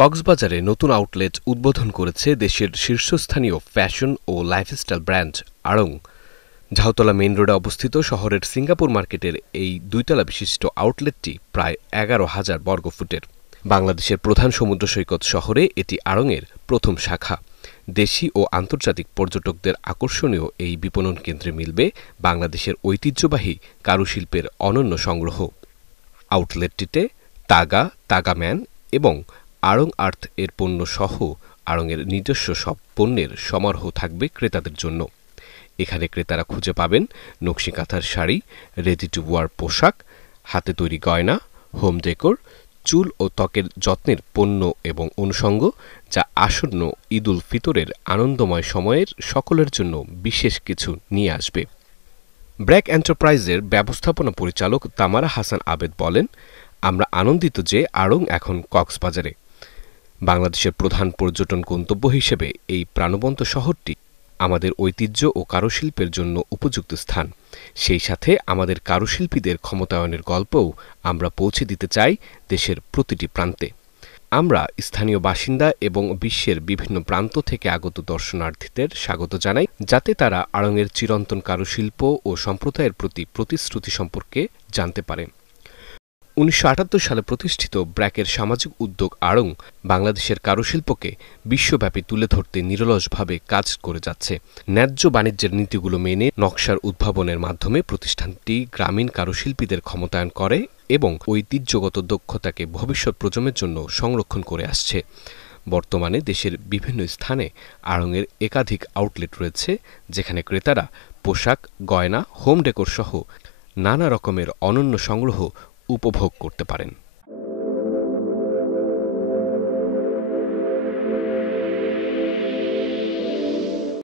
কক্সবাজারে নতুন আউটলেট উদ্বোধন করেছে দেশের শীর্ষস্থানীয় ফ্যাশন ও লাইফস্টাইল ব্র্যান্ড আড়ং। ঝাউতলা মেইন রোডে অবস্থিত শহরের সিঙ্গাপুর মার্কেটের এই দুইতলা বিশিষ্ট আউটলেটটি প্রায় ১১,০০০ বর্গফুটের। বাংলাদেশের প্রধান সমুদ্র সৈকত শহরে এটি আড়ংয়ের প্রথম শাখা। দেশি ও আন্তর্জাতিক পর্যটকদের আকর্ষণীয় এই বিপণন কেন্দ্রে মিলবে বাংলাদেশের ঐতিহ্যবাহী কারুশিল্পের অনন্য সংগ্রহ। আউটলেটটিতে তাগা, তাগাম্যান এবং আড়ং আর্থ এর পণ্য সহ আড়ংয়ের নিজস্ব সব পণ্যের সমারোহ থাকবে ক্রেতাদের জন্য। এখানে ক্রেতারা খুঁজে পাবেন নকশি কাঁথার শাড়ি, রেডি টু ওয়ার পোশাক, হাতে তৈরি গয়না, হোম ডেকোর, চুল ও ত্বকের যত্নের পণ্য এবং অনুষঙ্গ, যা আসন্ন ঈদ উল ফিতরের আনন্দময় সময়ের সকলের জন্য বিশেষ কিছু নিয়ে আসবে। ব্র্যাক এন্টারপ্রাইজের ব্যবস্থাপনা পরিচালক তামারা হাসান আবেদ বলেন, আমরা আনন্দিত যে আড়ং এখন কক্সবাজারে। বাংলাদেশের প্রধান পর্যটন গন্তব্য হিসেবে এই প্রাণবন্ত শহরটি আমাদের ঐতিহ্য ও কারুশিল্পের জন্য উপযুক্ত স্থান। সেই সাথে আমাদের কারুশিল্পীদের ক্ষমতায়নের গল্পও আমরা পৌঁছে দিতে চাই দেশের প্রতিটি প্রান্তে। আমরা স্থানীয় বাসিন্দা এবং বিশ্বের বিভিন্ন প্রান্ত থেকে আগত দর্শনার্থীদের স্বাগত জানাই, যাতে তারা আড়ংয়ের চিরন্তন কারুশিল্প ও সম্প্রদায়ের প্রতি প্রতিশ্রুতি সম্পর্কে জানতে পারে। ১৯৭৮ সালে প্রতিষ্ঠিত ব্র্যাকের সামাজিক উদ্যোগ আড়ং বাংলাদেশের কারুশিল্পকে বিশ্বব্যাপী তুলে ধরতে নিরলসভাবে কাজ করে যাচ্ছে। ন্যায্য বাণিজ্যের নীতিগুলো মেনে নকশার উদ্ভাবনের মাধ্যমে প্রতিষ্ঠানটি গ্রামীণ কারুশিল্পীদের ক্ষমতায়ন করে এবং ঐতিহ্যগত দক্ষতাকে ভবিষ্যৎ প্রজন্মের জন্য সংরক্ষণ করে আসছে। বর্তমানে দেশের বিভিন্ন স্থানে আড়ংয়ের একাধিক আউটলেট রয়েছে, যেখানে ক্রেতারা পোশাক, গয়না, হোম ডেকোর সহ নানা রকমের অনন্য সংগ্রহ উপভোগ করতে পারেন।